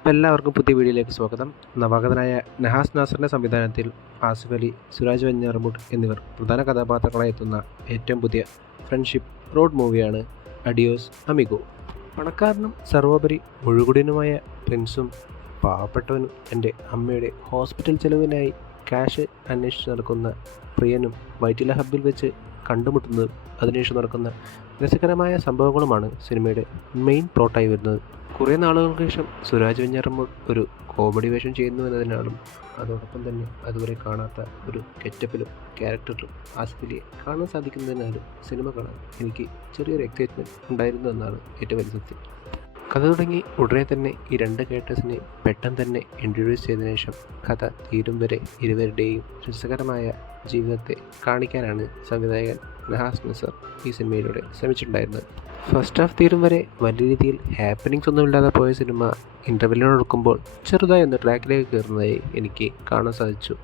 അപ്പോൾ എല്ലാവർക്കും പുതിയ വീഡിയോയിലേക്ക് സ്വാഗതം. നവാഗതനായ നഹാസ് നാസറിൻ്റെ സംവിധാനത്തിൽ ആസിഫ് അലി, സുരാജ് വെഞ്ഞാറമൂട് എന്നിവർ പ്രധാന കഥാപാത്രങ്ങളായി എത്തുന്ന ഏറ്റവും പുതിയ ഫ്രണ്ട്ഷിപ്പ് റോഡ് മൂവിയാണ് അഡിയോസ് അമിഗോ. പണക്കാരനും സർവോപരി മുഴുകുടിനുമായ പ്രിൻസും പാവപ്പെട്ടവനും എൻ്റെ അമ്മയുടെ ഹോസ്പിറ്റൽ ചെലവിനായി ക്യാഷ് അന്വേഷിച്ച് നടക്കുന്ന പ്രിയനും വൈറ്റില ഹബ്ബിൽ വെച്ച് കണ്ടുമുട്ടുന്നതും അതിനുശേഷം നടക്കുന്ന രസകരമായ സംഭവങ്ങളുമാണ് സിനിമയുടെ മെയിൻ പ്ലോട്ടായി വരുന്നത്. കുറേ നാളുകൾക്ക് ശേഷം സുരാജ് വെഞ്ഞാറമൂട് ഒരു കോമഡി വേഷം ചെയ്യുന്നു എന്നതിനാലും അതോടൊപ്പം തന്നെ അതുവരെ കാണാത്ത ഒരു ഗെറ്റപ്പിലും ക്യാരക്ടറിലും ആസിഫ് അലിയെ കാണാൻ സാധിക്കുന്നതിനാലും സിനിമ കാണാൻ എനിക്ക് ചെറിയൊരു എക്സൈറ്റ്മെൻറ്റ് ഉണ്ടായിരുന്നു എന്നാണ് ഏറ്റവും വലിയ സത്യം. കഥ തുടങ്ങി ഉടനെ തന്നെ ഈ രണ്ട് ക്യാരക്ടേഴ്സിനെ പെട്ടെന്ന് തന്നെ ഇൻട്രൊഡ്യൂസ് ചെയ്തതിനു ശേഷം കഥ തീരും വരെ ഇരുവരുടെയും രസകരമായ ജീവിതത്തെ കാണിക്കാനാണ് സംവിധായകൻ നഹാസ് നസർ ഈ സിനിമയിലൂടെ ശ്രമിച്ചിട്ടുണ്ടായിരുന്നത്. ഫസ്റ്റ് ഹാഫ് തീരും വരെ വലിയ രീതിയിൽ ഹാപ്പനിങ്സ് ഒന്നുമില്ലാതെ പോയ സിനിമ ഇൻ്റർവെല്ലിനോടൊക്കുമ്പോൾ ചെറുതായി ഒന്ന് ട്രാക്കിലേക്ക് കയറുന്നതായി എനിക്ക് കാണാൻ സാധിച്ചു.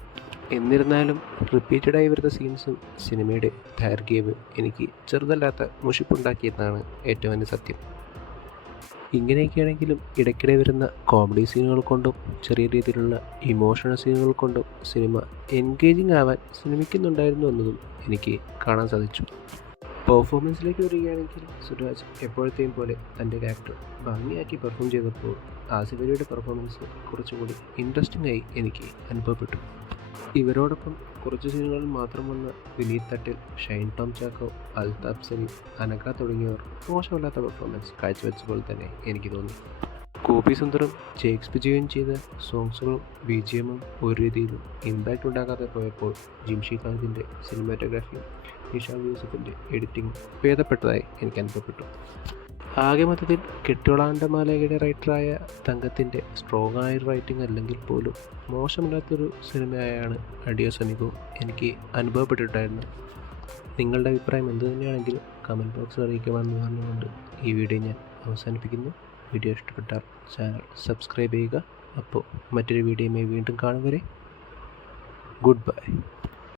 എന്നിരുന്നാലും റിപ്പീറ്റഡായി വരുന്ന സീൻസും സിനിമയുടെ ദൈർഘ്യവും എനിക്ക് ചെറുതല്ലാത്ത മുഷിപ്പുണ്ടാക്കിയെന്നാണ് ഏറ്റവും വലിയ സത്യം. ഇങ്ങനെയൊക്കെയാണെങ്കിലും ഇടയ്ക്കിടെ വരുന്ന കോമഡി സീനുകൾ കൊണ്ടും ചെറിയ രീതിയിലുള്ള ഇമോഷണൽ സീനുകൾ കൊണ്ടും സിനിമ എൻഗേജിങ് ആവാൻ ശ്രമിക്കുന്നുണ്ടായിരുന്നു എന്നതും എനിക്ക് കാണാൻ സാധിച്ചു. പെർഫോമൻസിലേക്ക് വരികയാണെങ്കിൽ സുരാജ് എപ്പോഴത്തെയും പോലെ തൻ്റെ ക്യാരക്ടർ ഭംഗിയാക്കി പെർഫോം ചെയ്തപ്പോൾ ആസിഫ് അലിയുടെ പെർഫോമൻസ് കുറച്ചുകൂടി ഇൻട്രസ്റ്റിംഗ് ആയി എനിക്ക് അനുഭവപ്പെട്ടു. ഇവരോടൊപ്പം കുറച്ച് സീനുകളിൽ മാത്രം വന്ന വിനീത് തട്ടിൽ, ഷൈൻ ടോം ചാക്കോ, അൽതാഫ് സലീം, അനഘ തുടങ്ങിയവർ മോശമല്ലാത്ത പെർഫോമൻസ് കാഴ്ചവെച്ചപ്പോൾ തന്നെ എനിക്ക് തോന്നി. ഗോപി സുന്ദറും ജേക്സ് വിജയും ചെയ്ത സോങ്സുകളും BGMഉം ഒരു രീതിയിലും ഇമ്പാക്റ്റ് ഉണ്ടാകാതെ പോയപ്പോൾ ജിംഷി ഖാലിദിൻ്റെ സിനിമാറ്റോഗ്രാഫിയും നിഷാദ് യൂസഫിൻ്റെ എഡിറ്റിംഗും ഭേദപ്പെട്ടതായി എനിക്ക് അനുഭവപ്പെട്ടു. ആകെ മൊത്തത്തിൽ കെട്ടുകളാണ്ട മാലയുടെ റൈറ്ററായ തങ്കത്തിൻ്റെ സ്ട്രോങ് ആയ റൈറ്റിംഗ് അല്ലെങ്കിൽ പോലും മോശമില്ലാത്തൊരു സിനിമയായാണ് അഡിയോസ് അമിഗോ എനിക്ക് അനുഭവപ്പെട്ടിട്ടുണ്ടായിരുന്നത്. നിങ്ങളുടെ അഭിപ്രായം എന്തു തന്നെയാണെങ്കിലും കമൻറ്റ് ബോക്സിൽ അറിയിക്കുവാമെന്ന് പറഞ്ഞുകൊണ്ട് ഈ വീഡിയോ ഞാൻ അവസാനിപ്പിക്കുന്നു. വീഡിയോ ഇഷ്ടപ്പെട്ടാൽ ചാനൽ സബ്സ്ക്രൈബ് ചെയ്യുക. അപ്പോൾ മറ്റൊരു വീഡിയോയുമായി വീണ്ടും കാണും വരെ ഗുഡ് ബൈ.